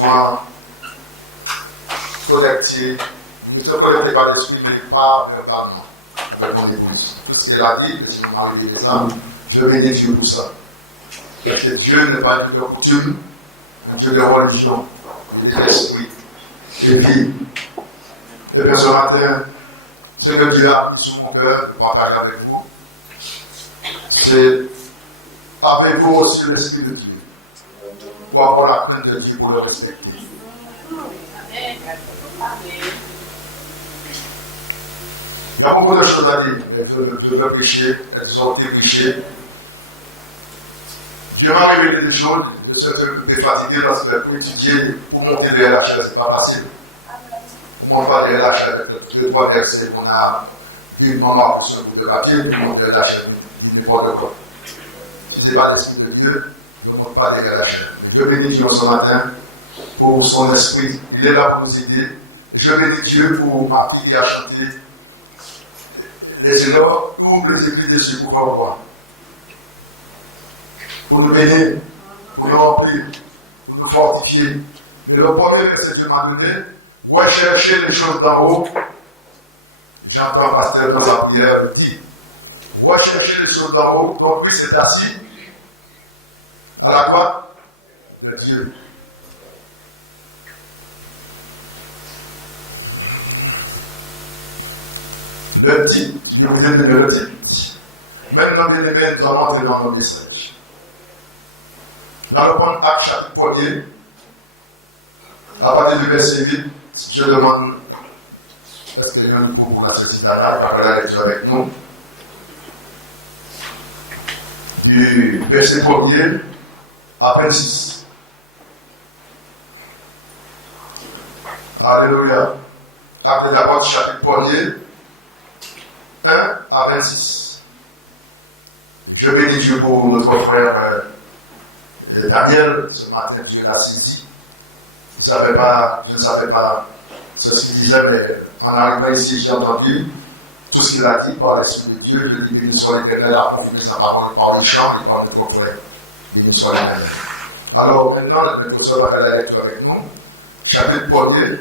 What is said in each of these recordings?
besoin collectif, nous sommes connectés par l'esprit, mais pas vers mon épouse. Tout ce qu'elle a dit, et si vous m'arrivez ça, je bénis Dieu pour ça. Parce que Dieu n'est pas un Dieu de coutume, un Dieu de religion, il est l'esprit. Et puis, le Père ce matin, ce que Dieu a mis sur mon cœur, de partager avec vous, c'est avec vous aussi l'esprit de Dieu. Pour avoir la crainte de Dieu, pour le respecter. Il y a beaucoup de choses à dire. Je veux prêcher, elles ont été prêchées. Dieu m'a révélé des choses, je suis fatigué parce que pour étudier, pour monter des LHR, ce n'est pas facile. Pour monter des LHR avec les trois versets qu'on a lu pendant la sur le papier, puis monter des LHR, il ne pas de quoi. Si ce n'est pas l'esprit de Dieu, ne monte pas des LHR. Je bénis Dieu ce matin pour son esprit, il est là pour nous aider. Je bénis Dieu pour ma fille qui a chanté. Et c'est là pour les écrits de ce pour voir. Pour nous bénir, pour nous remplir, pour nous fortifier. Et le premier verset que Dieu m'a donné, recherchez les choses d'en haut. J'entends un pasteur dans la prière le dit, recherchez les choses d'en haut. Donc lui c'est assis à la croix de Dieu. Le titre, je vais vous donner le titre. Maintenant, bien aimé, nous allons entrer dans nos messages. Dans le point Acte chapitre 1er, à partir du verset 8, je demande, est-ce que les gens pour la Cécitana, par la lecture avec nous, du verset 1er à 26. Alléluia. Acte des Apôtres chapitre 1er, 1 à 26. Je bénis Dieu pour notre frère Daniel. Ce matin, Dieu l'a saisi. Je ne savais pas ce qu'il disait, mais en arrivant ici, j'ai entendu tout ce qu'il a dit par l'Esprit de Dieu. Je dis béni soit l'Éternel, a confirmé sa parole par les chants et par notre frère. Béni soit l'Éternel. Alors maintenant, le professeur va faire la lecture avec nous. Chapitre 1er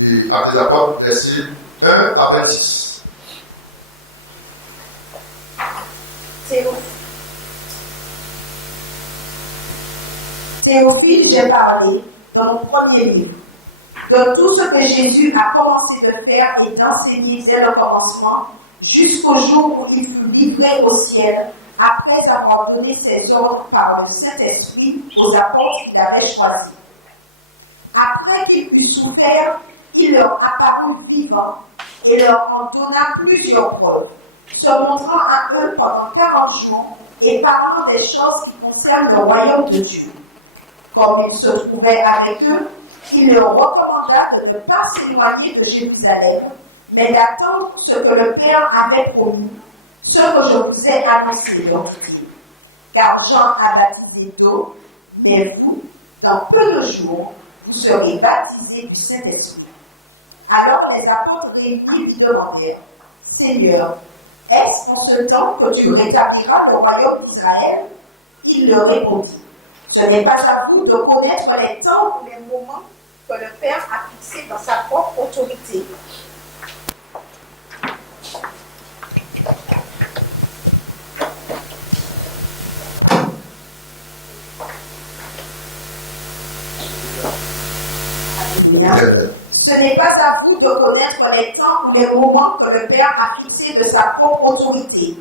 du Acte des Apôtres, verset 1 à 26. Théophile, j'ai parlé dans mon premier livre de tout ce que Jésus a commencé de faire et d'enseigner dès le commencement jusqu'au jour où il fut livré au ciel après avoir donné ses ordres par le Saint-Esprit aux apôtres qu'il avait choisis. Après qu'il fut souffert, il leur apparut vivant et leur en donna plusieurs preuves, se montrant à eux pendant 40 jours et parlant des choses qui concernent le royaume de Dieu. Comme il se trouvait avec eux, il leur recommanda de ne pas s'éloigner de Jérusalem, mais d'attendre ce que le Père avait promis, ce que je vous ai annoncé, leur dit-il. Car Jean a baptisé d'eau, mais vous, dans peu de jours, vous serez baptisés du Saint-Esprit. Alors les apôtres réunis lui demandèrent, Seigneur, est-ce en ce temps que tu rétabliras le royaume d'Israël? Il leur répondit, ce n'est pas à vous de connaître les temps ou les moments que le Père a fixés dans sa propre autorité. Ce n'est pas à vous de connaître les temps ou les moments que le Père a fixés de sa propre autorité,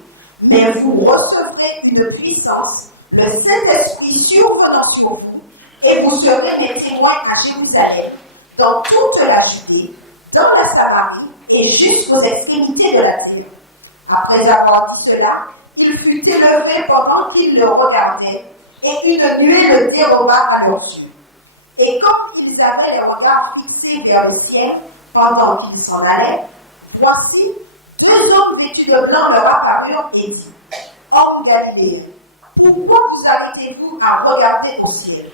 mais vous recevrez une puissance, le Saint-Esprit survenant sur vous, et vous serez mes témoins à Jérusalem, dans toute la Judée, dans la Samarie et jusqu'aux extrémités de la terre. Après avoir dit cela, il fut élevé pendant qu'ils le regardaient, et une nuée le déroba à leurs yeux. Et comme ils avaient les regards fixés vers le ciel pendant qu'ils s'en allaient, voici, deux hommes vêtus de blanc leur apparurent et dit, Hommes Galiléens, pourquoi vous arrêtez-vous à regarder au ciel?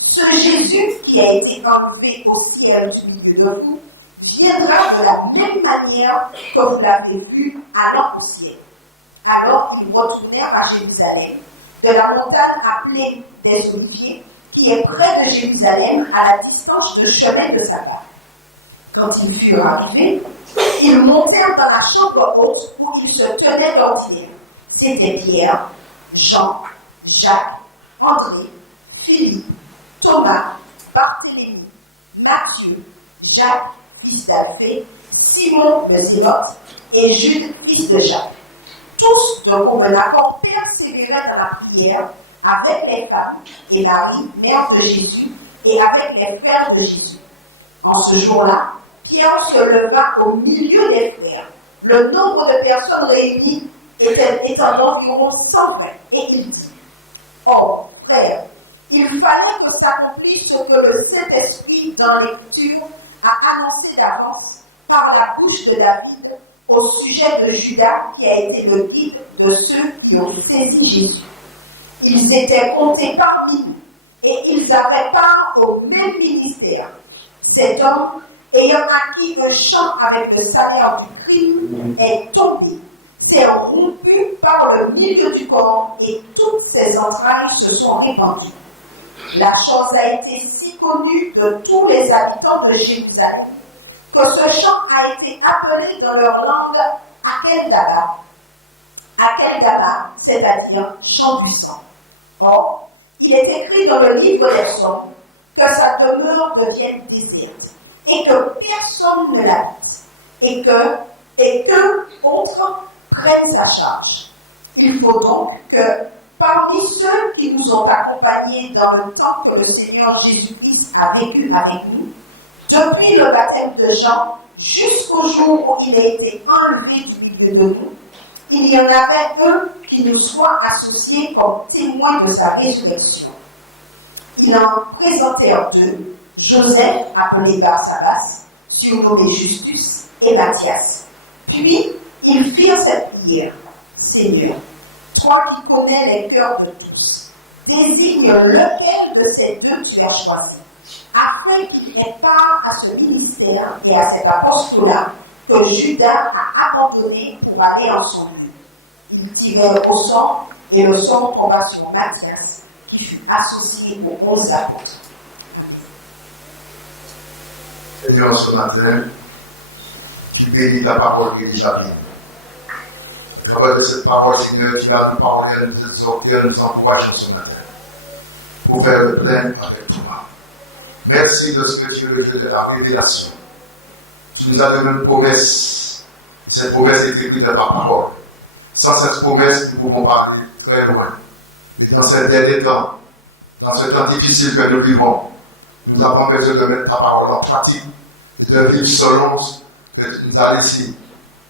Ce Jésus qui a été enlevé au ciel du milieu de vous viendra de la même manière que vous l'avez vu allant au ciel. Alors ils retournèrent à Jérusalem, de la montagne appelée des Oliviers, qui est près de Jérusalem, à la distance de chemin de Sabbat. Quand ils furent arrivés, ils montèrent dans la chambre haute où ils se tenaient d'ordinaire. C'étaient Pierre, Jean, Jacques, André, Philippe, Thomas, Barthélemy, Matthieu, Jacques, fils d'Alphée, Simon le Zélote et Jude, fils de Jacques. Tous de commun accord persévéraient dans la prière avec les femmes et Marie, mère de Jésus, et avec les frères de Jésus. En ce jour-là, Pierre se leva au milieu des frères. Le nombre de personnes réunies étant d'environ 120, et il dit: Oh, frères, il fallait que s'accomplisse ce que le Saint-Esprit, dans l'Écriture, a annoncé d'avance par la bouche de David au sujet de Judas, qui a été le guide de ceux qui ont saisi Jésus. Ils étaient comptés parmi nous, et ils avaient part au même ministère. Cet homme, ayant acquis un champ avec le salaire du crime, est tombé, s'est rompu par le milieu du corps, et toutes ses entrailles se sont répandues. La chose a été si connue de tous les habitants de Jérusalem que ce champ a été appelé dans leur langue Akel-Gaba, c'est-à-dire champ du sang. Or, il est écrit dans le livre des psaumes que sa demeure devienne déserte et que personne ne l'habite et que autres prennent sa charge. Il faut donc que parmi ceux qui nous ont accompagnés dans le temps que le Seigneur Jésus-Christ a vécu avec nous, depuis le baptême de Jean jusqu'au jour où il a été enlevé du milieu de nous, il y en avait un qui nous soit associé comme témoin de sa résurrection. Ils en présentèrent deux, Joseph, appelé Barsabas, surnommé Justus, et Matthias. Puis, ils firent cette prière: Seigneur, toi qui connais les cœurs de tous, désigne lequel de ces deux tu as choisi, afin qu'il ait part à ce ministère et à cet apostolat que Judas a abandonné pour aller en son lieu. Ils tirèrent au sort, et le sort tomba sur Matthias, qui fut associé aux 11 apôtres. Seigneur, ce matin, tu bénis ta parole qui est déjà bénie. À travers de cette parole, Seigneur, tu as nous parlé, nous exhorter, nous encourager ce matin pour faire le plein avec toi. Merci de ce que tu es le Dieu de la révélation. Tu nous as donné une promesse. Cette promesse est écrite dans ta parole. Sans cette promesse, nous pouvons parler très loin. Mais dans ces derniers temps, dans ce temps difficile que nous vivons, nous avons besoin de mettre ta parole en pratique et de vivre selon ce que tu nous as laissé.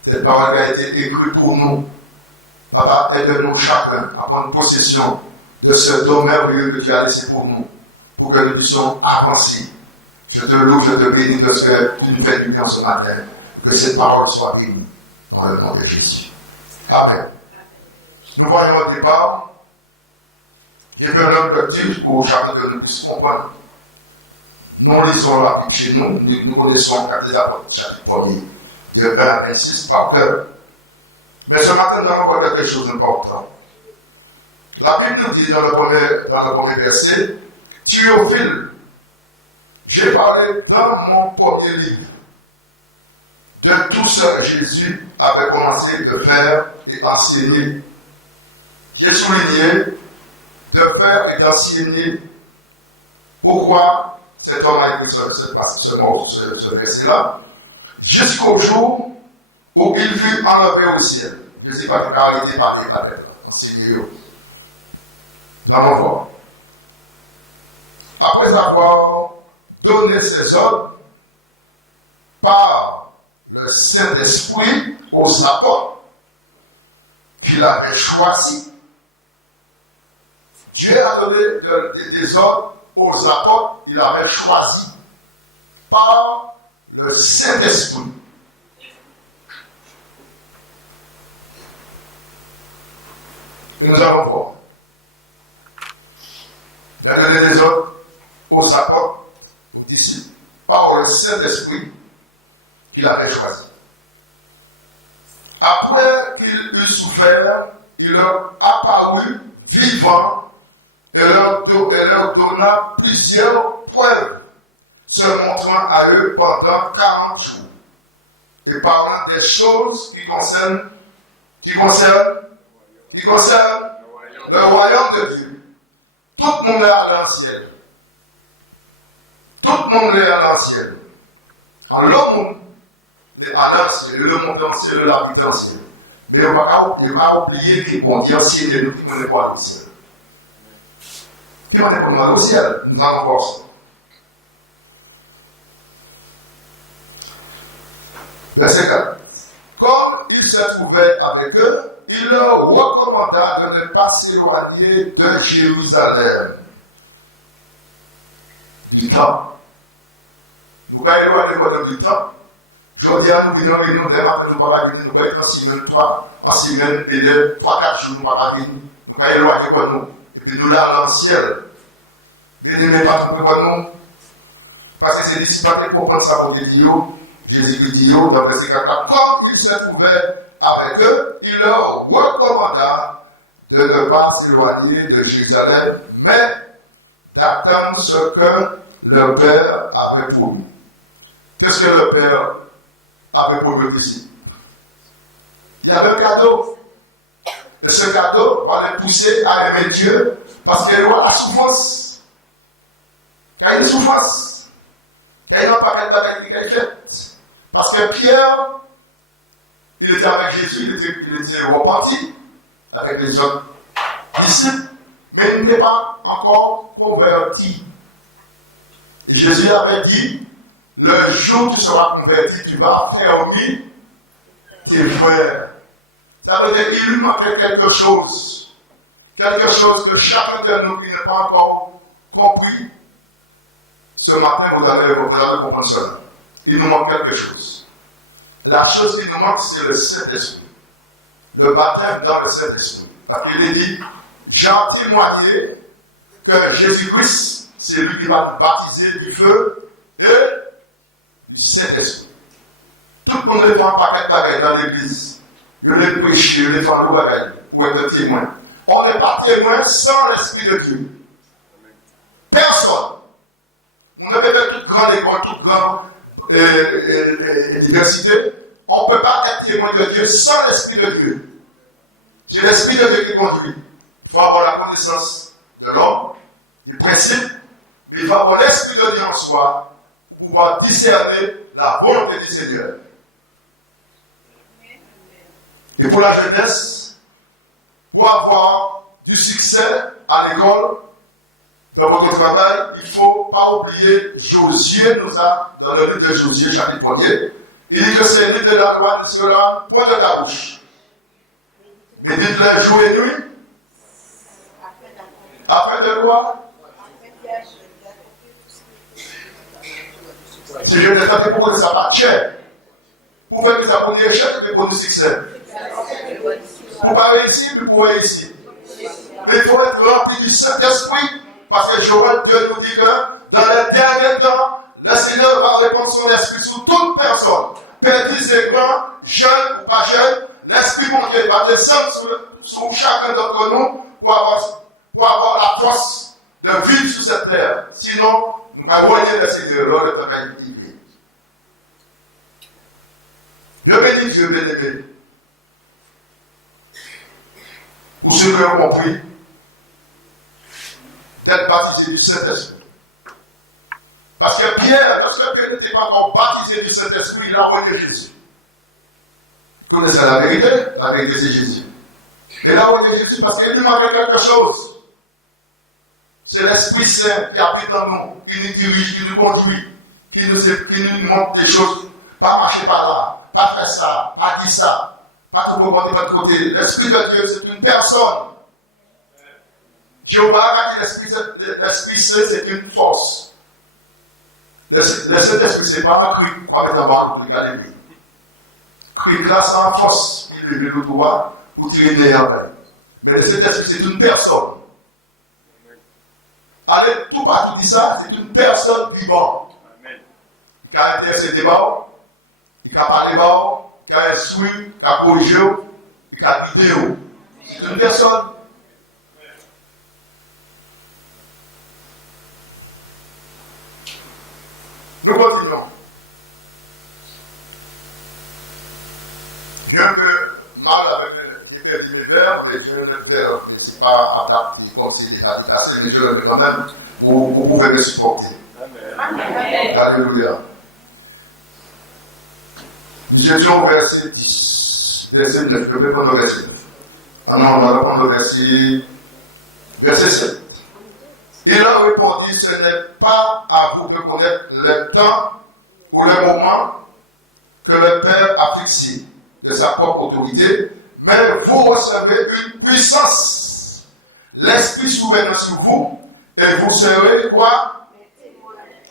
Cette parole a été écrite pour nous. Papa, aide-nous chacun à prendre possession de ce don merveilleux que tu as laissé pour nous, pour que nous puissions avancer. Je te loue, je te bénis de ce que tu nous fais du bien ce matin. Que cette parole soit bénie dans le nom de Jésus. Amen. Nous voyons au départ, j'ai fait un autre titre pour chacun que nous puissions comprendre. Nous lisons la Bible chez nous, nous connaissons Actes des Apôtres, chapitre 1er, de 1 à 26 par cœur. Mais ce matin, nous allons voir quelque chose d'important. La Bible nous dit dans le premier verset, Théophile, j'ai parlé dans mon premier livre de tout ce que Jésus avait commencé de faire et enseigner. J'ai souligné de faire et d'enseigner. Pourquoi cet homme a écrit ce verset-là? Jusqu'au jour où il fut enlevé au ciel. Je ne sais pas car il était parlé par elle. Enseigné. Dans mon corps. Après avoir donné ses ordres par le Saint-Esprit aux apôtres qu'il avait choisis. Dieu a donné des ordres aux apôtres qu'il avait choisis par le Saint-Esprit. Et nous allons voir. Il a donné des ordres aux apôtres, aux disciples, par le Saint-Esprit qu'il avait choisi. Après qu'il eut souffert, il leur apparut vivant et leur donna plusieurs preuves, se montrant à eux pendant 40 jours, et parlant des choses qui concernent le royaume de Dieu. Tout le monde est allé en ciel. Tout le monde est allé en ciel. Alors, le monde est allé en ciel, le monde en ciel, le l'habite en ciel. Mais on ne va pas oublier qu'ils vont dire ciel, nous qui ne pas au ciel. Qui va pas aller au ciel, nous allons voir ça. Verset 4. Comme il se trouvait avec eux, il leur recommanda de ne pas s'éloigner de Jérusalem. Du temps. Vous ne pouvez pas éloigner du temps. Je dis à nous, nous ne pouvons pas venir, nous pouvons être en semaine, 3-4 jours, nous ne pouvons pas venir. Nous ne pouvons pas éloigner de nous. Et puis nous là, dans le ciel. Venez pas tromper de nous. Parce que c'est disparu pour prendre ça pour Dieu. Jésus dit, dans le verset 4, comme il se trouvait avec eux, il leur recommanda de ne pas s'éloigner de Jérusalem, mais d'attendre ce que le Père avait promis. Qu'est-ce que le Père avait promis ici? Il y avait un cadeau. Et ce cadeau va les pousser à aimer Dieu parce qu'il y a la souffrance. Il y a une souffrance. Il y a une paquet de bagages qui est faite. Parce que Pierre, il était avec Jésus, il était repenti avec les autres disciples, mais il n'était pas encore converti. Et Jésus avait dit, le jour où tu seras converti, tu vas affermir tes frères. Ça veut dire qu'il lui manquait quelque chose que chacun de nous qui n'a pas encore compris. Ce matin, vous allez comprendre cela. Il nous manque quelque chose. La chose qui nous manque, c'est le Saint-Esprit. Le baptême dans le Saint-Esprit. Parce qu'il est dit, j'ai témoigné que Jésus-Christ, c'est lui qui va nous baptiser du feu et du Saint-Esprit. Tout le monde est en paquet de bagailles dans l'église. Il est prêché, il est en l'eau bagaille pour être témoin. On n'est pas témoin sans l'Esprit de Dieu. Personne. On ne peut pas toute grande école, toute grande diversité, on ne peut pas être témoin de Dieu sans l'Esprit de Dieu. C'est l'Esprit de Dieu qui conduit. Il faut avoir la connaissance de l'homme, du principe, mais il faut avoir l'Esprit de Dieu en soi pour pouvoir discerner la volonté du Seigneur. Et pour la jeunesse, pour avoir du succès à l'école, dans votre travail, il ne faut pas oublier, Josué nous a, dans le livre de Josué, chapitre 1er, il dit que c'est le livre de la loi ne sera point de ta bouche. Mais dites-le jour et nuit. Après de quoi? Si je ne sais pourquoi ça va cher, pour faire que ça pour échec et pour nous succès. Pour ne pas réussir, puis pour réussir. Mais il faut être rempli du Saint-Esprit. Parce que Joël, Dieu nous dit que dans les derniers temps, le Seigneur va répandre son esprit sur toute personne. Petits et grands, jeunes ou pas jeunes, l'Esprit mon Dieu va descendre sur chacun d'entre nous pour avoir la force de vivre sur cette terre. Sinon, nous allons éloigner le Seigneur lors de ta qualité. Je bénis Dieu, bien-aimé. Pour ceux qui ont compris, d'être baptisé du Saint-Esprit. Parce que Pierre, lorsque Pierre n'était pas encore baptisé du Saint-Esprit, il a envoyé Jésus. Vous connaissez la vérité c'est Jésus. Il a envoyé Jésus parce qu'il lui manquait quelque chose. C'est l'Esprit Saint qui habite en nous, qui nous dirige, qui nous conduit, qui nous montre des choses. Pas marcher par là, pas faire ça, pas dire ça, pas tout regarder de votre côté. L'Esprit de Dieu, c'est une personne. Jéhovah a dit l'Esprit Saint, c'est une force. Le Saint-Esprit, ce n'est pas un cri pour aller dans le bas pour regarder lui. Cri là, c'est une force qui lève le doigt pour tirer les avec. Mais le Saint-Esprit, c'est une personne. Allez, tout partout dit ça, c'est une personne vivante. Qui a intéressé des barres, qui a parlé barres, qui a instruit, qui a corrigé, qui a guidé. C'est une personne. Nous continuons. Dieu veut mal avec l'univers, mais Dieu ne fait pas adapter comme s'il est adapté, mais Dieu le veut quand même, vous pouvez me supporter. Amen. Alléluia. Nous étions au verset 10, verset 9, je vais prendre le verset 9. Ah non, on va prendre le verset 7. Il a répondu, ce n'est pas à vous de connaître le temps ou le moment que le Père a fixé de sa propre autorité, mais vous recevez une puissance. L'Esprit souverain sur vous, et vous serez quoi?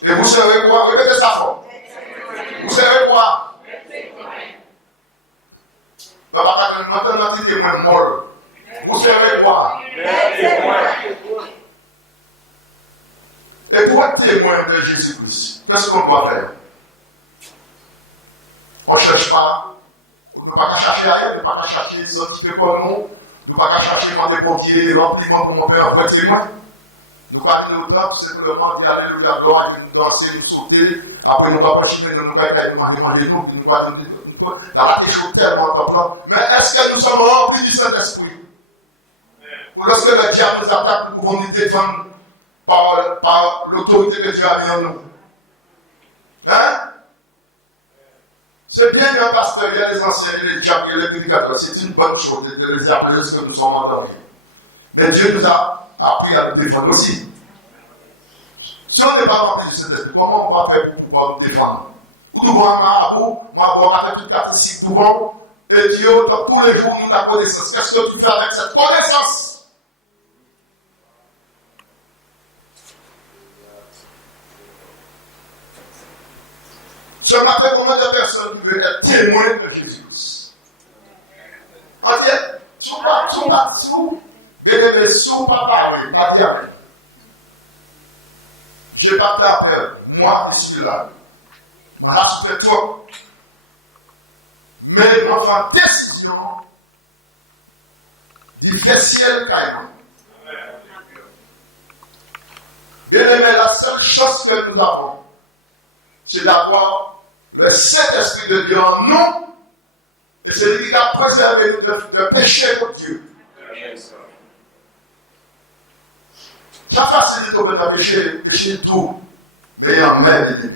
Et vous serez quoi? Répétez ça fort. Vous serez quoi? Vous serez quoi? Et pour être témoin de Jésus-Christ, qu'est-ce qu'on doit faire? On ne cherche pas, on ne peut pas chercher ailleurs, on ne peut pas chercher les autres comme nous, on ne peut pas chercher quand des pompiers, remplis-moi pour mon père en témoin. Nous allons nous temps, tout simplement, dire Alléluia, gloire, et puis nous danser, nous sauter, après nous allons continuer, nous allons manger, nous allons dans la déchaude tellement top là. Mais est-ce que nous sommes remplis du Saint-Esprit? Ou lorsque le diable nous attaque, nous pouvons nous défendre par l'autorité que Dieu a mis en nous? Hein? C'est bien qu'un pasteur, il y a les anciens, les diacres, les prédicateurs. C'est une bonne chose de les appeler ce que nous sommes entendus. Mais Dieu nous a appris à nous défendre aussi. Si on n'est pas rempli du Saint-Esprit, comment on va faire pour pouvoir nous défendre? Nous devons avoir un marabout, avec une statistique devant, et Dieu, tous les jours, nous la connaissance. Qu'est-ce que tu fais avec cette connaissance? Ce matin, combien de personnes veulent être témoins de Jésus-Christ? En fait, sous pas parler, pas dire amen. Je n'ai pas peur, moi qui suis là. Voilà, je fais toi. Mais notre décision, il fait ciel carrément. Bien aimé, la seule chance que nous avons, c'est d'avoir le Saint-Esprit de Dieu en nous, et c'est lui qui a préservé nous de péché contre Dieu. Ça facilite au de pécher tout, et en main de Dieu.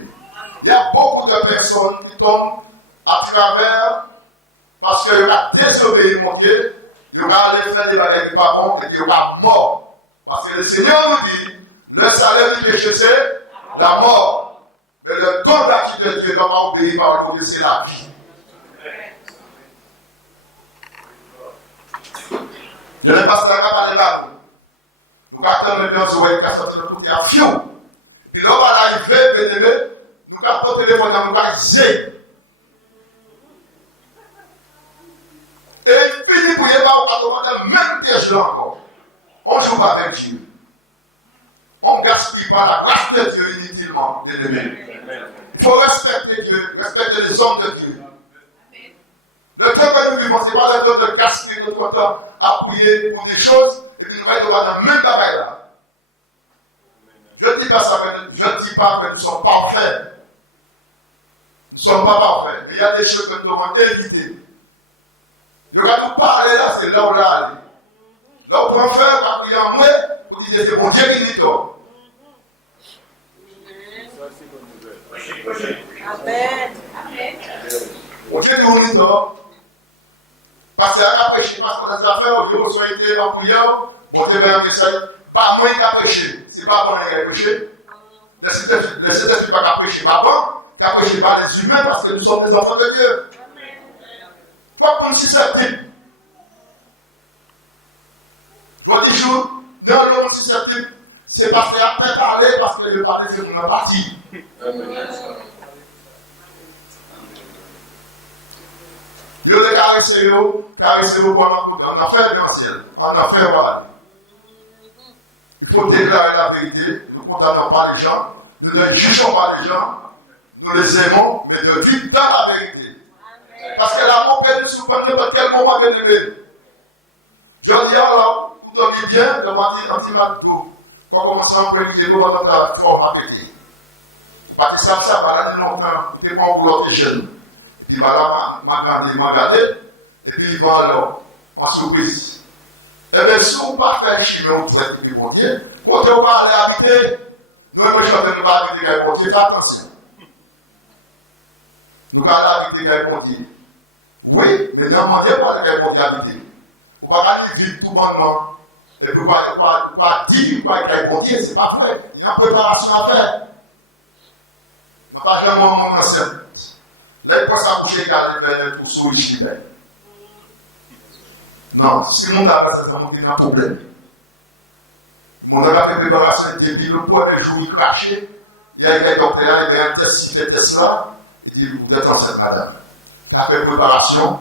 Il y a beaucoup de personnes qui tombent à travers parce qu'il y a désobéi mon Dieu, il y a allé faire des bagages pas bons et il y a mort. Parce que le Seigneur nous dit, le salaire du péché c'est la mort. Et le don gratuit de Dieu dans mon pays par le Dieu c'est la vie. Je n'ai pas ça à parler là. Nous gardons le bien sur le cas sorti le foot et à fiou. Puis l'homme va arriver, bien aimé. Nous avons le téléphone dans nos essayer. Et puis, vous ne pouvez pas même piège là encore. On ne joue pas avec Dieu. On ne gaspille pas la grâce de Dieu inutilement, bien aimé. Il faut respecter Dieu, respecter les hommes de Dieu. Le temps que nous vivons, ce n'est pas le temps de gaspiller notre temps à prier pour des choses et puis nous allons dans le même bagaille là. Je ne dis pas ça, je ne dis pas que nous sommes parfaits. Nous ne sommes pas parfaits. Mais il y a des choses que nous devons éviter. Le gars nous parler là, c'est là où on l'a allé. Là où on peut faire, quand il y a un vrai, pour dire c'est bon Dieu qui dit tout. Amen. Bon Dieu dit on dit tout. Parce qu'à la péché, parce qu'on a des affaires, au Dieu, on soit été en prière, on te met un message. Pas moi qui a péché. C'est pas bon qui a péché. Le Saint-Esprit pas qu'à pécher, pas bon. Qu'à pécher par les humains parce que nous sommes des enfants de Dieu. Pas comme si c'est type. Toi, des jours, dans le monde susceptible, c'est parce qu'il a fait parler, parce qu'il a parlé, c'est mon parti. Il y a des caresser pour en enfer dans le ciel, en enfer voilà. Il faut déclarer la vérité, nous ne condamnons pas les gens, nous ne jugeons pas les gens, nous les aimons, mais nous vivons dans la vérité. Parce que l'amour peut nous surprendre n'importe quel moment de lever. Je dis alors, vous dormez bien, demandez anti-mal pour commencer à préciser pour votre forme arrêtée. Parce que ça va aller longtemps, et quand vous l'autre jeune, il va là, m'engager, et puis il va alors, en surprise. Eh bien, si vous partez chez vous, vous êtes bon Dieu, vous ne pas aller habiter, nous, je ne pas habiter avec bon Dieu, faites attention. Nous ne pas aller habiter avec bon Dieu. Oui, mais non, demandez pas avec bon Dieu habiter. Vous ne pouvez pas aller vivre tout bonnement. Et vous ne pouvez pas dire avec bon Dieu, ce n'est pas vrai. Il y a une préparation à faire. Je ne vais pas jamais mon ensemble. Là, il faut s'accoucher également pour sourire. Non, si le monde a fait ça, il y a un problème. Le monde a fait préparation, il dit le poids des jours, il crachait. Il y a un docteur, il y a un test, il fait test là. Il dit vous êtes enceinte, madame. Il a fait préparation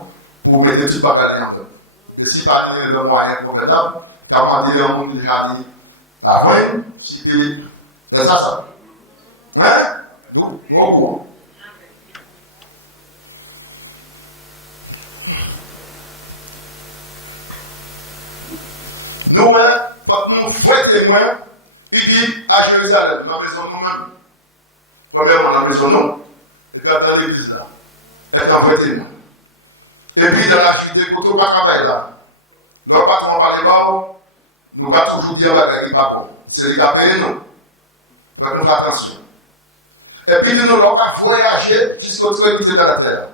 pour mettre des petits bagages en temps. Et si pas le moyen convenable, il a demandé à un monde déjà dit après, si c'est ça. Hein? Donc, au courant. Nous, quand nous faisons témoin, il dit à Jérusalem, dans la maison nous-mêmes, premièrement dans la maison nous, et puis dans l'église là, est un vrai témoin. Et puis dans la Judée, quand on va travailler là, nous ne pas parler bas, nous avons toujours dit que ce n'est pas bon. C'est lui qui a payé nous. Donc nous faisons attention. Et puis nous avons voyagé jusqu'au trévisé de la terre.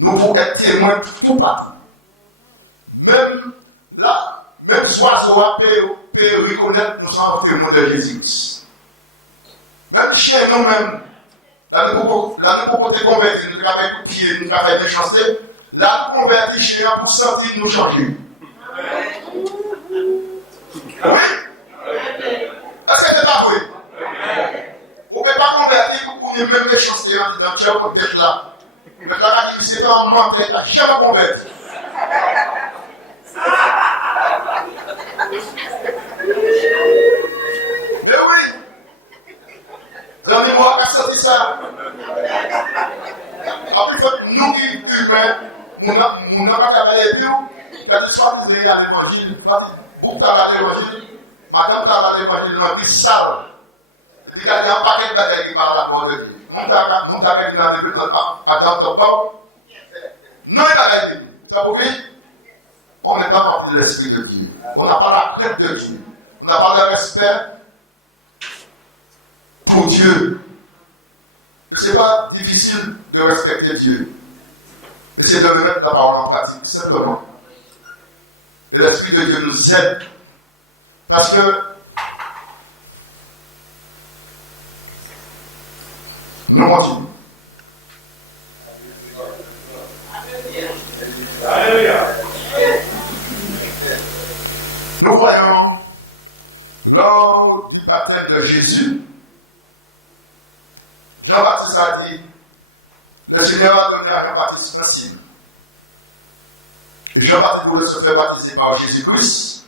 Nous voulons être témoins tout partout. Même là, même les oiseaux peuvent reconnaître nous sommes témoins de Jésus-Christ. Même chez nous-mêmes, là nous pouvons te convertir, nous travaillons pied, nous travaillons méchanceté. Là nous convertis chez nous pour sentir nous changer. Oui? Est-ce que c'est pas vrai? Vous ne pouvez pas convertir pour qu'on ait même méchanceté dans le cœur peut-être là. Mais quand on dit que c'est un menteur, il n'a jamais converti. Mais oui, donnez-moi qu'à sortir ça. Après, il faut que nous qui humains, nous n'avons pas travaillé plus, quand ils sont arrivés à l'évangile, vous avez l'évangile, madame dans l'évangile, dans l'église sale. Il y a un paquet de bagages qui parlent à la gloire de Dieu. Nous avons dans le but de pas. Non, il y a des ça vous dit? On n'est pas rempli de l'esprit de Dieu. On n'a pas la crainte de Dieu. On n'a pas le respect pour Dieu. Ce n'est pas difficile de respecter Dieu. Mais c'est de mettre la parole en pratique, simplement. Et l'esprit de Dieu nous aide. Parce que nous continuons. Alléluia. Nous voyons lors du baptême de Jésus, Jean-Baptiste a dit, le Seigneur a donné à Jean-Baptiste un signe. Et Jean-Baptiste voulait se faire baptiser par Jésus-Christ.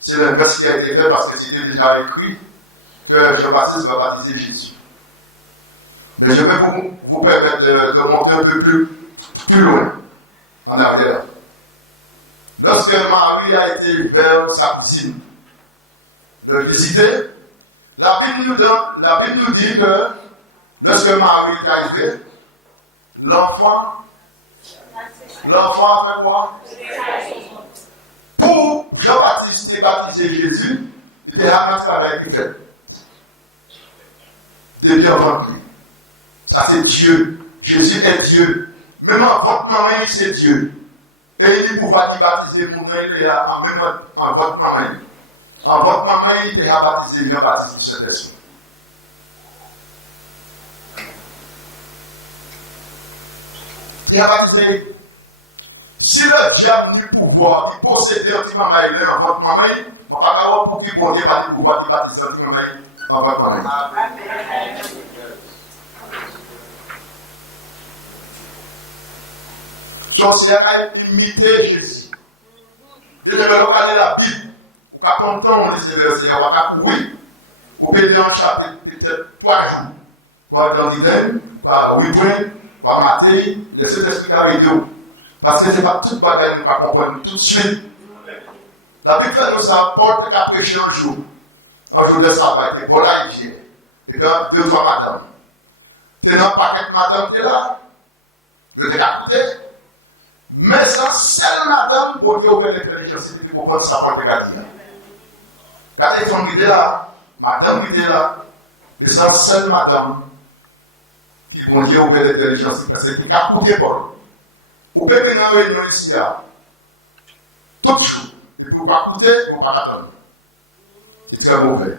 C'est l'inverse qui a été fait parce que c'était déjà écrit que Jean-Baptiste va baptiser Jésus. Mais je vais vous permettre de monter un peu plus loin, en arrière. Lorsque Marie a été vers sa cousine de visiter, la Bible nous dit que lorsque Marie est arrivée, l'enfant a fait quoi? Pour Jean-Baptiste et baptiser Jésus, il était ramassé avec une fête. Depuis avant lui. Ça c'est Dieu. Jésus est Dieu. Même en votre maman, c'est Dieu. Et il pouvait baptiser mon nom, il est en votre maman. En votre maman, il est baptisé Jean-Baptiste du Saint-Esprit. Il a baptisé. Si le diable du pouvoir, il possède un petit maman, il est en votre maman, on va pas avoir pour qu'il bon Dieu va pouvoir baptiser un petit maman en votre maman. Josiah a imité Jésus. Je ne vais pas regarder la Bible. Vous pas content de ces versets. On va pas courir. Vous pouvez lire un chapitre peut-être 3 jours. Par Dandilène, par Wivrin, par Matthieu, laissez t'expliquer la vidéo. Parce que ce n'est pas tout bagage que nous ne comprenons tout de suite. La Bible fait nous ça, Paul qui a prêché un jour de sabbat, et Paul a épié. Et dans 2 ou 3 madames. C'est dans le paquet de madame qui est là. Je t'ai écouté. Mais sans seule madame pour dire que l'intelligence et pour prendre sa porte de gardien. Regardez les femmes qui étaient là, madame qui était là, et sans seule madame qui vont dire que l'intelligence parce que c'est qu'à écouter Paul. Vous pouvez venir dans réunion ici, tout jour, et pour ne pas écouter, vous ne pas attendre. C'est très mauvais.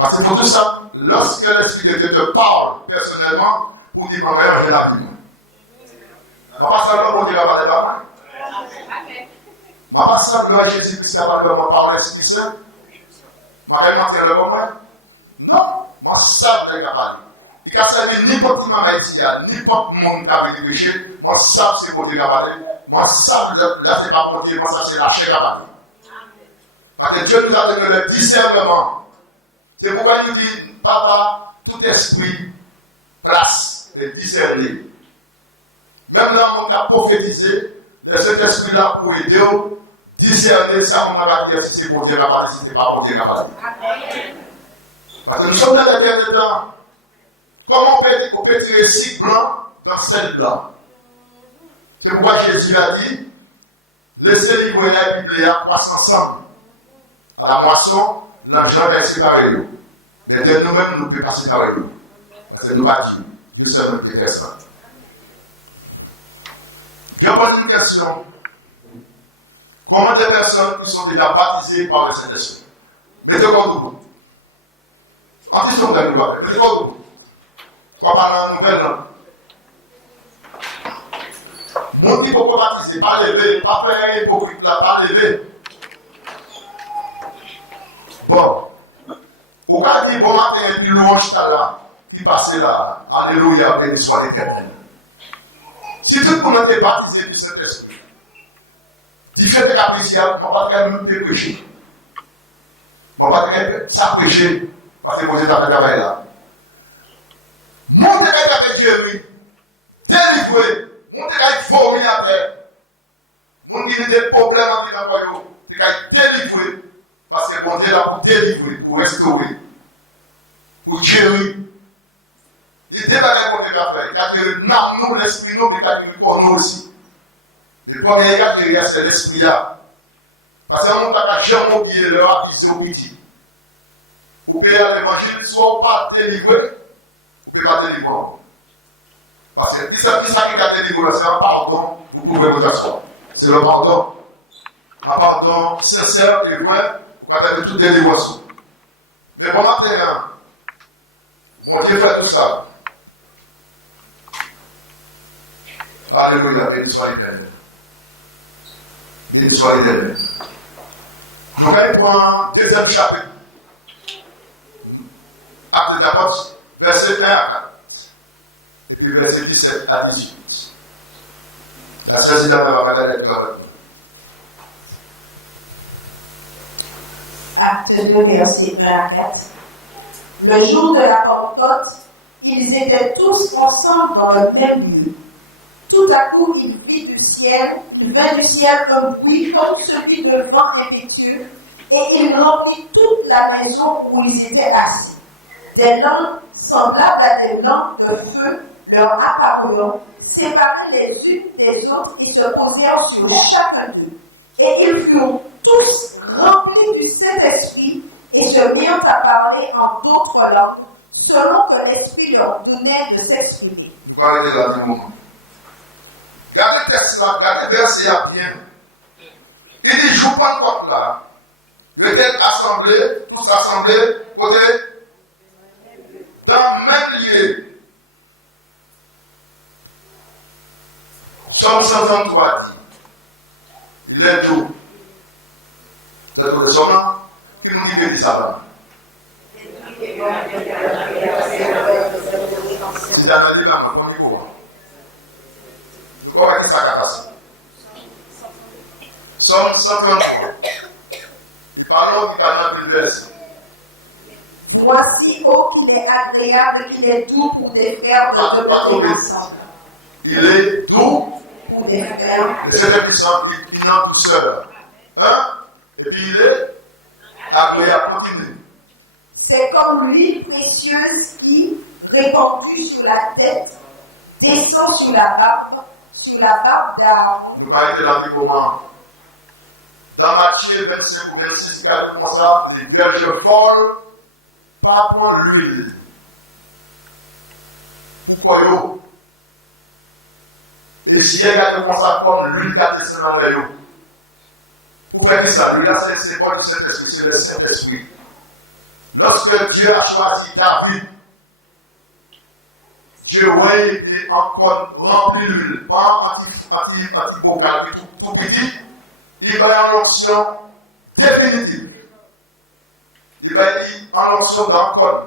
Parce que pour tout ça, lorsque l'Esprit de Dieu te parle personnellement, vous dites, mon frère, j'ai la Bible. Pas seulement pour dire la parole de ma main. Pas seulement Jésus-Christ a parlé de ma parole, l'Esprit Saint. Ma belle mentir le moment. Non, on sait de la parole. Il a servi ni pour qui m'a ici, ni pour le monde qui a été péché. On sait que c'est pour Dieu qui a parlé. On sait que là, c'est pas pour Dieu, c'est la chair qui a parlé. Parce que Dieu nous a donné le discernement. C'est pourquoi il nous dit, papa, tout esprit, place, et discerner. Même là, on a prophétisé, mais cet esprit-là pour aider, discerner ça, on a dire si c'est pour Dieu qui a parlé, si c'est pas pour Dieu qui a parlé. Parce que nous sommes dans les derniers temps. Comment on peut tirer 6 blancs dans 7 blancs? C'est pourquoi Jésus a dit, laissez livrer la Bible à croissance ensemble. À la moisson, l'argent va être séparé. Mais de nous-mêmes, nous ne pouvons pas séparer. Parce que nous pas Dieu. Nous sommes notre personne. Je vais poser une question. Comment des personnes qui sont déjà baptisées par le Saint-Esprit? Mettez quoi au bout? En disant que nous allons mettez quoi au bout? On va parler en nouvelle langue. Mon qui ne peut pas baptiser, pas lever, pas faire un hypocrite là, pas lever. Bon. Au cas dit, bon matin, et puis louange là, qui passe là. Alléluia, béni soit l'Éternel. Si tout le monde est baptisé du Saint-Esprit, si je fais appréciable, on va pas même prêcher. On va pas ça prêcher, parce que mon Dieu t'a fait travail là. Mon Dieu avec Jérémie, délivré, mon Dieu est formé à terre. Mon Dieu a des problèmes dans le royaume, il est délivré, parce que mon Dieu est là pour délivrer, pour restaurer, pour gérer. Il débarque pour Dieu à faire. Il a guéri nous, l'esprit nous, il a guéri pour nous aussi. Le premier gars qui est c'est l'esprit là. Parce qu'on n'a jamais oublié leur qui se oublié. Vous pouvez à l'évangile, soit pas délivré, vous pouvez pas délivrer. Parce que c'est ça qui a délivré, c'est un pardon, vous pouvez vous asseoir. C'est le pardon. Un pardon sincère et vrai, vous pouvez tout délivrer. Mais bon matin, mon Dieu fait tout ça. Alléluia, béni soit l'Éternel. Béni soit l'Éternel. Nous allons prendre 2e chapitre. Acte des Apôtres, verset 1 à 4. Et puis verset 17 à 18. La sœur Zidane va regarder la lecture avec nous. Acte 2, verset 1 à 4. Le jour de la Pentecôte, ils étaient tous ensemble dans le même lieu. Tout à coup, il vint du ciel un bruit comme celui de vent impétueux, et il remplit toute la maison où ils étaient assis. Des langues semblables à des langues de feu leur apparurent, séparées les unes des autres, et se posèrent sur chacun d'eux. Et ils furent tous remplis du Saint-Esprit, et se mirent à parler en d'autres langues, selon que l'Esprit leur donnait de s'exprimer. On va arrêter là du moment. Regardez le texte là, regardez le verset là bien. Il dit, joue pas encore là. Le tête assemblé, tous assemblés, côté, dans le même lieu. Somme 133 dit, il est tout. Vous êtes au somme là? Qui nous dit ça là? Si la main dit là, on y va. Comment est-ce que ça capacité? Somme 133. Parlons du canal de verset. Voici, oh, il est agréable, il est doux pour des frères de demeurer ensemble. Il est doux pour des frères. Et c'est puissant, il n'a douceur. Hein? Et puis il est agréable, continue. C'est comme l'huile précieuse qui, répandue sur la tête, descend sur la barbe d'Aaron. Nous allons être là du moment. Dans Matthieu 25 ou 26, regardez comme ça, les bergers volent pas pour l'huile. Pourquoi yo? Et si regardez comme ça, comme l'huile qui a descendu dans le yo. Pour faire ça, l'huile là, c'est le symbole du Saint-Esprit, c'est le Saint-Esprit. Lorsque Dieu a choisi David, Dieu, oui, et encore rempli l'huile, pas anti-vocal, tout petit, il va en l'onction définitive. Il va en l'onction d'encore.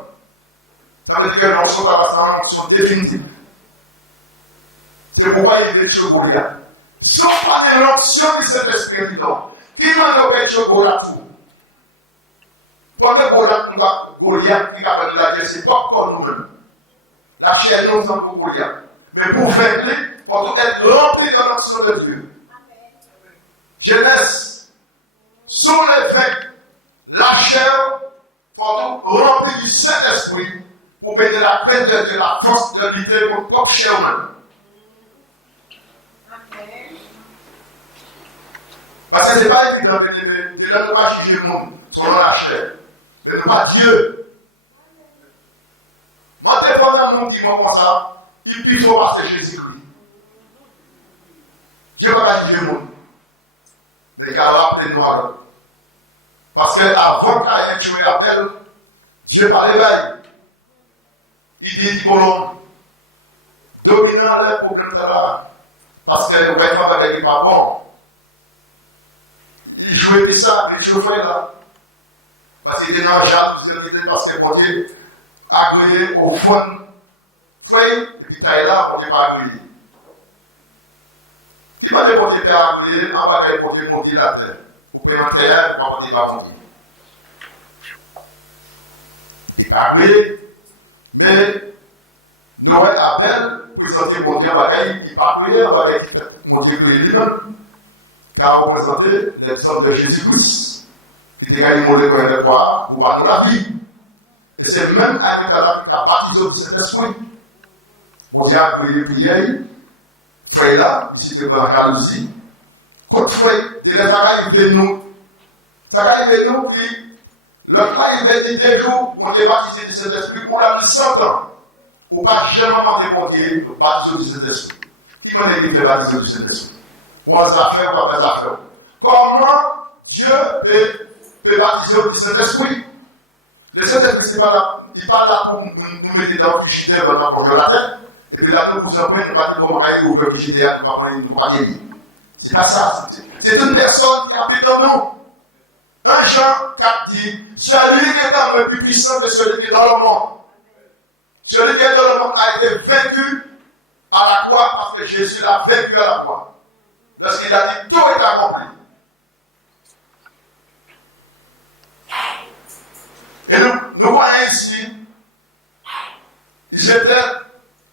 Ça veut dire que l'onction va passer en l'onction définitive. C'est pourquoi il est tué Goliath. Sauf pas de l'onction du Saint-Esprit, qui m'a fait tuer Goliath tout. Pendant que Goliath qui est capable de la dire, c'est pas comme nous-mêmes. La chair nous sommes pour Goliath. Mais pour faire clé, il faut être rempli de l'onction de Dieu. Genèse, sous les vaincre, la chair, il faut remplir du Saint-Esprit pour bénir la paix de Dieu, la force de lutter pour propre chair humaine. Parce que ce n'est pas évident de ne pas juger le monde selon la chair. De ne pas Dieu. En dépendant de monde qui m'a comme ça, il faut passer Jésus-Christ. Dieu ne va pas juger le monde. Mais il a rappelé nous alors. Parce qu'avant qu'Aïe tué l'appel, Dieu parlait bail. Il dit pour l'homme, dominant les problèmes de là. Parce que le père avec n'est pas bon. Il jouait ça, mais il jouait là. Parce qu'il était dans le jardin, parce que bon Dieu a agréé au fond, feuille, et puis taille là, bon Dieu pas agréé. Il m'a dit bon Dieu a agréé, en bas il bon Dieu maudit la terre. Pour payer un terrain, bon Dieu pas maudit. Il a agréé, mais Noël appelle, présenter bon Dieu en bagaille, il pas agréé, en bagaille, bon Dieu créé lui-même. Car on représentait les hommes de Jésus-Christ. Il était gagné mon école de quoi pour voir la vie. Et c'est même à nous qui a baptisé au Saint-Esprit. On dit à prière, frère là, ici c'est pour la jalousie. Contre frère, c'est les arrivés nous. Ça arrive nous, puis l'autre là, il va dire 2 jours, on est baptisé du Saint-Esprit pour la vie 100 ans. On ne va jamais demander pour Dieu le baptisé du Saint-Esprit. Qui m'a dit qu'il fait baptiser du Saint-Esprit? Pour les affaires, pour les affaires. Comment Dieu peut baptiser au Saint-Esprit? Le Saint-Esprit, c'est pas là, il n'est pas là pour nous mettre dans le frigidaire pendant qu'on joue la tête. Et puis là, nous, pour s'en prendre, nous va dire, bon, on va aller ouvrir le frigidaire, nous va guérir. C'est pas ça. C'est une personne qui habite dans nous. Un Jean 4 dit, celui qui est dans le plus puissant que celui qui est dans le monde. Celui qui est dans le monde a été vaincu à la croix parce que Jésus l'a vaincu à la croix. Lorsqu'il a dit, tout est accompli. Et nous voyons ici, ils étaient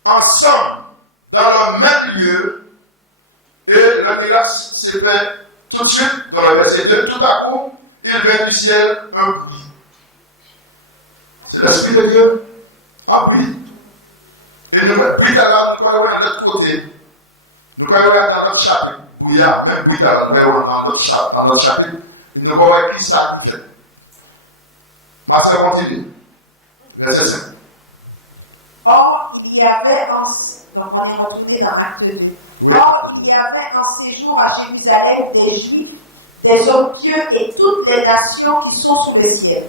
ensemble dans le même lieu, et le miracle s'est fait tout de suite, dans le verset 2, tout à coup, il vient du ciel un bruit. C'est l'Esprit de Dieu. Ah oui. Et nous voyons de l'autre côté, nous voyons dans notre chapitre, où il y a même bruit dans notre chapitre, et nous voyons qui ça fait. Marcel continue. Verset 5. Or, il y avait donc on est retourné dans Acte 2. Oui. Or, il y avait en séjour à Jérusalem des Juifs, des hommes pieux et toutes les nations qui sont sous le ciel.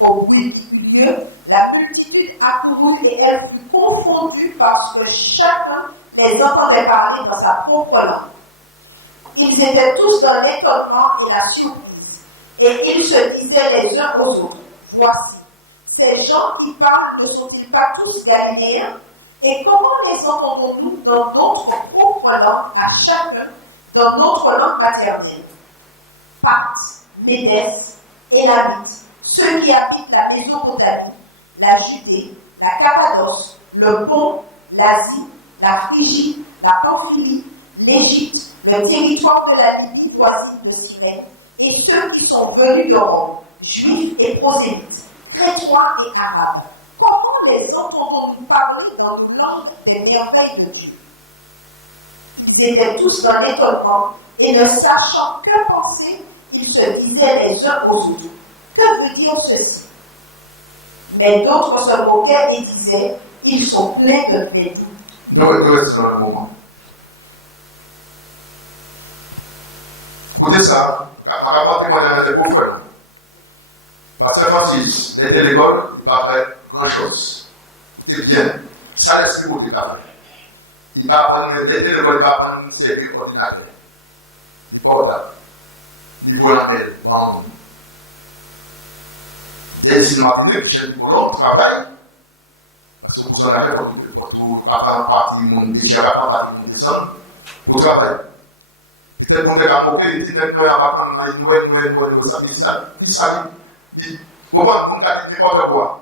Au bruit du Dieu, la multitude accourut et elle fut confondue parce que chacun les entendait parler dans sa propre langue. Ils étaient tous dans l'étonnement et la surprise. Et ils se disaient les uns aux autres, voici, ces gens qui parlent ne sont-ils pas tous galiléens? Et comment les entendons-nous dans notre propre langue à chacun, dans notre langue maternelle? Parthes, Médès, Élamites, ceux qui habitent la Mésopotamie, la Judée, la Cappadoce, le Pont, l'Asie, la Phrygie, la Pamphylie, l'Égypte, le territoire de la Libye voisine de Cyrène, et ceux qui sont venus de Rome, juifs et prosélytes, crétois et arabes. Comment les autres ont-ils parlé dans une langue des merveilles de Dieu? Ils étaient tous dans l'étonnement et ne sachant que penser, ils se disaient les uns aux autres. Que veut dire ceci? Mais d'autres se moquaient et disaient, ils sont pleins de plaisirs. Nous restons dans un moment. Écoutez ça, apparemment, témoignage des pauvres. Parce que Francis, aider l'école, il va faire grand-chose. C'est bien. Ça, l'esprit pour le travail. Il va apprendre, aider l'école, il va apprendre à servir ordinateur. Il va au il va la mêler, il va en tout. Et si nous m'appelons, on travaille. Parce que pour son affaire, pour tout apprendre partie, mon déjà apprendre partie, mon descendre, pour travailler. Peut-être qu'on est à moquer, il dit que nous avons une nouvelle, ça dit, comment on a dit n'importe quoi.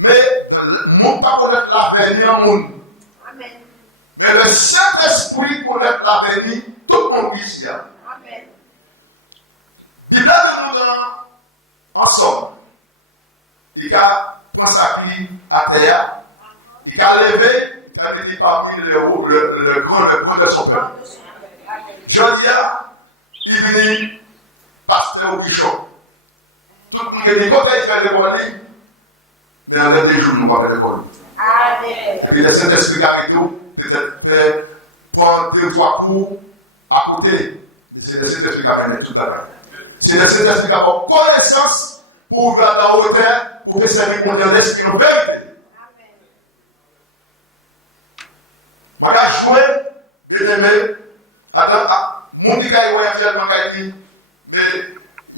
Mais, mon pas connaître l'avenir en monde. Amen. Mais le Saint-Esprit connaître l'avenir, tout le monde ici. Amen. Il a nous dans ensemble. Il a consacré à terre, il a levé, il a dit parmi le grand de son peuple. Je dis, il est venu pasteur au bishop. Tout le monde dit, quand il fait l'école, dans les 2 jours, nous allons faire l'école. Amen. Et puis, le Saint-Esprit a dit, peut-être fait 2 fois court à côté. C'est le Saint-Esprit qui a mené tout à l'heure. C'est le Saint-Esprit qui a une connaissance pour ouvrir dans la hauteur, pour faire servir mon Dieu l'Esprit en vérité. Je vais jouer, bien aimé, mon qui a voyagé, il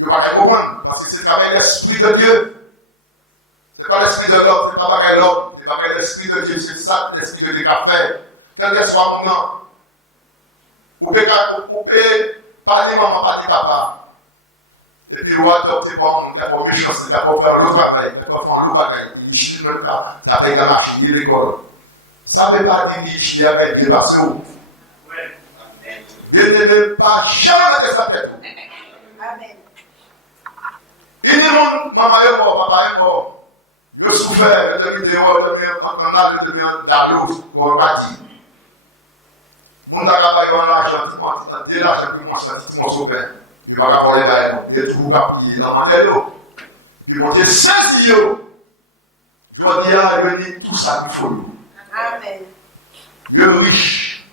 ne va pas comprendre, parce que c'est avec l'Esprit de Dieu. Ce n'est pas l'Esprit de l'homme, ce n'est pas l'homme, c'est avec l'Esprit de Dieu, c'est ça l'Esprit de Dieu qui a fait. Quel que soit mon nom, vous pouvez parler maman, parler papa. Et puis, ouais, c'est pas mon pas méchant, c'est pas faire le travail, c'est pas faire le travail. Il dit, je suis le cas, ça fait la machine, il est l'école. Ça ne veut pas dire qu'il est avec, il est passé où? Il ne veut pas jamais de sa tête. Amen. Il dit, maman est mort, papa est mort. Le souffert, le demi-déo, le demi-canal, le demi-dalou, ou un bâti. Mon travail en l'argent, de l'argent, tout le monde s'en dit, mon souffert. Il va pas voler là, il est toujours pas plié dans mon délo. Il va dire, c'est Dieu. Je dis, il dit tout ça qu'il faut. Amen. Dieu est riche.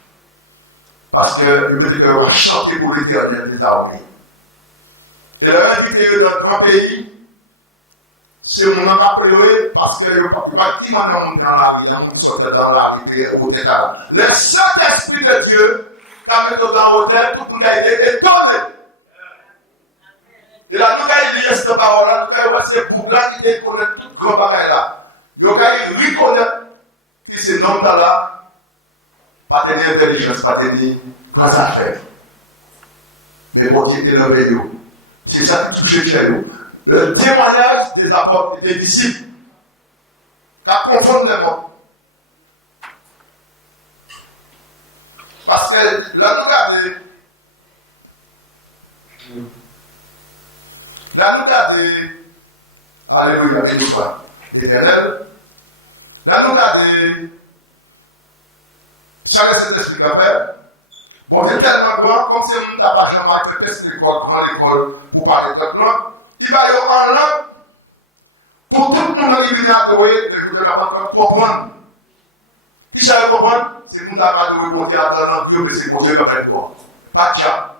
Parce que il veut dire qu'il va chanter pour l'éternel des armées. Et là, invité dans le grand pays, c'est mon appelé parce que il ne va pas dire dans la rue, il y sortir dans la rue, au tétard. Le Saint-Esprit de Dieu, la méthode dans l'hôtel, tout le monde a été étonné. Et là, nous avons lié cette parole-là, nous avons c'est pour là qui connaît tout le grand bagage là. Nous avons reconnaître que c'est l'homme là, pas tenir intelligence, pas tenir grandes affaires. Mais bon Dieu élevé yo. C'est ça qui touche chez nous. Le témoignage des apôtres et des disciples. Qu'à confondre les mots. Parce que là, nous regardons. Là, nous regardons. Alléluia, béni soit l'Éternel. Là, nous regardons. Chacun s'est expliqué à faire. Bon, c'est tellement grand, comme si on n'a pas jamais fait tester l'école, pour l'école, pour parler de langue, qui va y avoir en langue, pour tout le monde qui vient adorer, de la langue, comprendre. Qui savait comprendre? C'est le monde qui va adorer, pour dire à la langue, mais c'est pour Dieu qui a fait le droit. Pas de chat.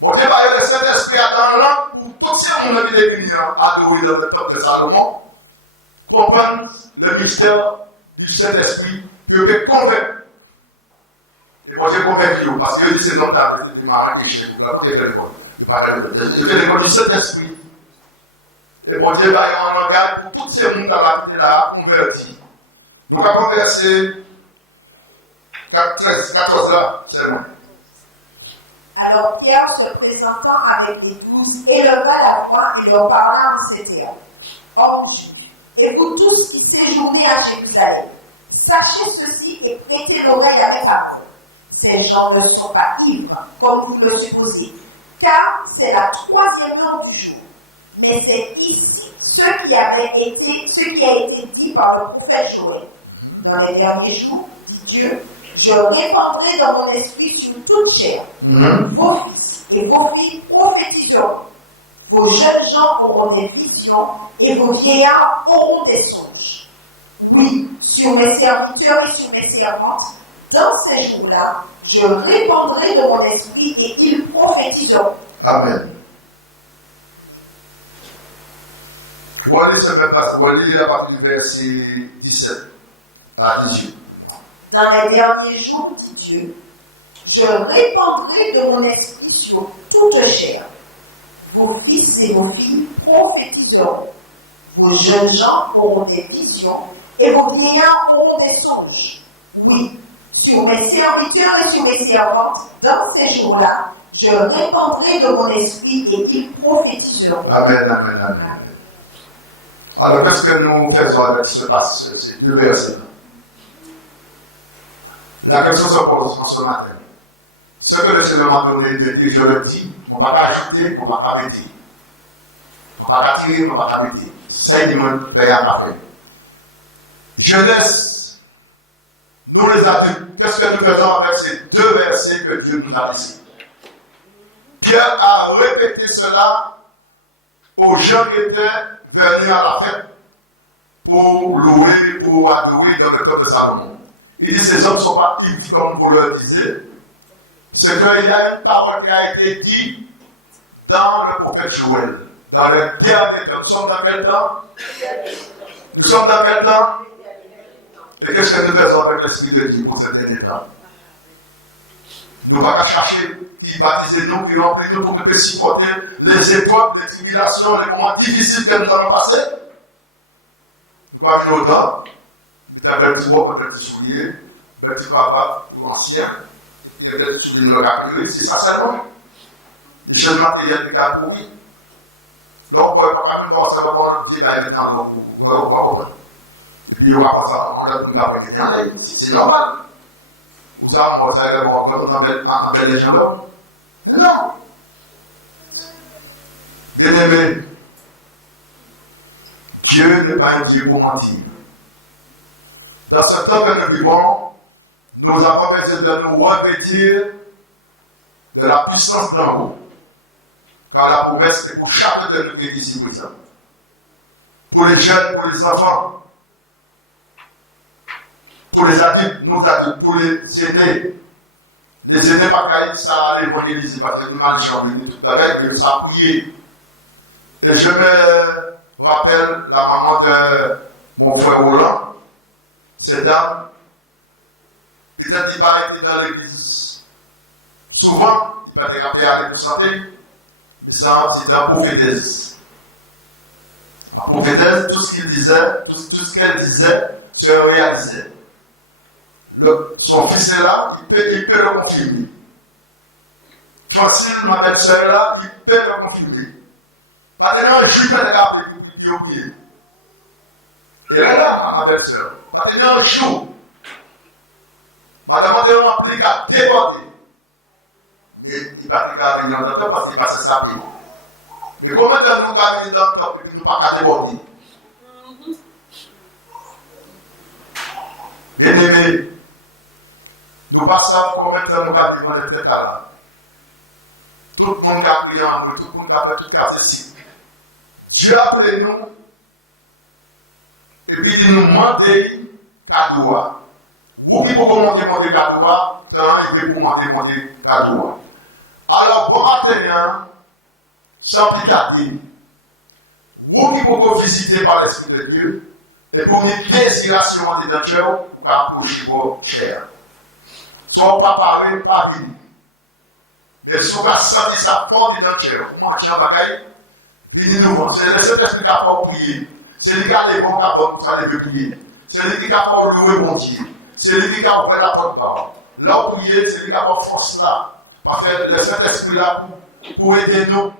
Bon, Dieu va y avoir le Saint-Esprit dans la langue, pour tout ce monde qui vient adorer dans le temple de Salomon, comprendre le mystère du Saint-Esprit, qui est convaincu. Et bon Dieu convaincu, parce que Dieu dit c'est non table, il m'a arrêté chez vous, là, il fait l'école. Je fais l'école du Saint-Esprit. Et bon Dieu va y avoir un langage pour tous ces mondes dans la vie là, convertis. Donc, à converser 14 là, c'est moi. Alors Pierre, se présentant avec les 12, éleva la voix et leur parla en ces termes. Hommes Juifs, et vous tous qui séjournez à Jérusalem, sachez ceci et prêtez l'oreille avec parole. Ces gens ne sont pas ivres, comme vous le supposez, car c'est la 3e heure du jour. Mais c'est ici ce qui a été dit par le prophète Joël. Dans les derniers jours, dit Dieu, je répandrai dans mon esprit sur toute chair. Vos fils et vos filles prophétiseront. Vos jeunes gens auront des visions et vos vieillards auront des songes. Oui, sur mes serviteurs et sur mes servantes, dans ces jours-là, je répandrai de mon esprit et ils prophétiseront. Amen. Vous allez se faire passer, vous allez lire à partir du verset 17 à 18. Dans les derniers jours, dit Dieu, je répandrai de mon esprit sur toute chair. Vos fils et vos filles prophétiseront. Vos jeunes gens auront des visions et vos vieillards auront des songes. Oui, sur mes serviteurs et sur mes servantes, dans ces jours-là, je répandrai de mon esprit et ils prophétiseront. Amen, amen, amen. Alors, qu'est-ce que nous faisons avec ces deux versets-là? La question se pose ce matin. Ce que le Seigneur m'a donné de dire, je le dis, on ne va pas ajouter, on ne va pas mettre. On ne va pas tirer, on ne va pas mettre. Ça, il dit, mon père a fait. Jeunesse, nous les adultes, qu'est-ce que nous faisons avec ces deux versets que Dieu nous a laissés? Pierre a répété cela aux gens qui étaient venus à la fête pour louer, pour adorer dans le temple de Salomon. Il dit, ces hommes sont partis, comme vous le disiez. C'est qu'il y a une parole qui a été dite dans le prophète Joël. Dans le dernier temps. Nous sommes dans quel temps? Nous sommes dans quel temps? Et qu'est-ce que nous faisons avec l'Esprit de Dieu pour ce dernier temps? Nous ne pouvons pas chercher qui baptiser nous, qui remplit nous pour nous supporter les épreuves, les tribulations, les moments difficiles que nous allons passer. Nous ne pouvons pas venir autant. Il y a un petit bois, un petit soulier, un petit cravate pour l'ancien. Il y a un petit soulier dans le cabinet, c'est ça seulement. Les choses matérielles qui ont pourri. Donc, on ne peut pas même voir ça, on va voir le pied là, il est dans l'eau. On va voir. Et puis, il y aura pas ça, on a tout le monde, c'est normal. Vous savez, moi, ça va enlever les gens là. Mais non. Bien-aimé, Dieu n'est pas un Dieu pour mentir. Dans ce temps que nous vivons, nous avons besoin de nous revêtir de la puissance d'en haut. Car la promesse est pour chacun de nous qui est ici présent. Pour les jeunes, pour les enfants, pour les adultes, nos adultes, pour les aînés. Les aînés, pas qu'à ça aller voir l'église, parce que nous mal chambré tout à l'heure, mais nous avons prié. Et je me rappelle la maman de mon frère Roland, cette dame, qui était dans l'église. Souvent, il m'a rappelé à l'église santé, disant, c'est un prophétesse. La prophétesse, tout ce qu'il disait, tout ce qu'elle disait, se réalisait. Son fils est là, il peut le confirmer. Francine, ma belle-sœur là, il peut le confirmer. Maintenant, je suis pas d'accord avec lui, il prier. Et là, ma belle-sœur, maintenant, je joue. Madame, on applique à déborder. Mais il va pas venir dans le temps parce qu'il passe sa vie. Mais combien de nous va venir dans le temps et nous ne pas qu'à déborder? Bien-aimé, nous ne savons pas combien de temps nous va vivre dans ce cas-là. Tout le monde a crié en nous, tout le monde a fait tout casser ici. Dieu a appelé nous, et puis il dit nous demander cadeau. Vous qui pouvez demander cadeau, quand il veut demander cadeau. Alors, bon matin, sans picardie, vous qui pouvez visiter par l'Esprit de Dieu, et pour une désiration en détention, vous pouvez approcher vos chers. Soit pas parler, pas venir. Et si vous avez senti ça, pas détention, vous marchez en bagaille, venez nous voir. C'est le Saint-Esprit qui a pas prier. C'est lui qui a les bons capables pour aller prier. C'est lui qui a pas loué mon Dieu. C'est lui qui a ouvert la porte par. Là où prier, c'est lui qui a pas force là. En fait, le Saint-Esprit là pour aider nous.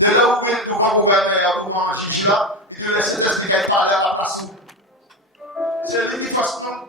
De là où nous va gouverner, nous va juger là, il nous laisse Saint-Esprit qui parler à la place où. C'est lui qui fasse nous.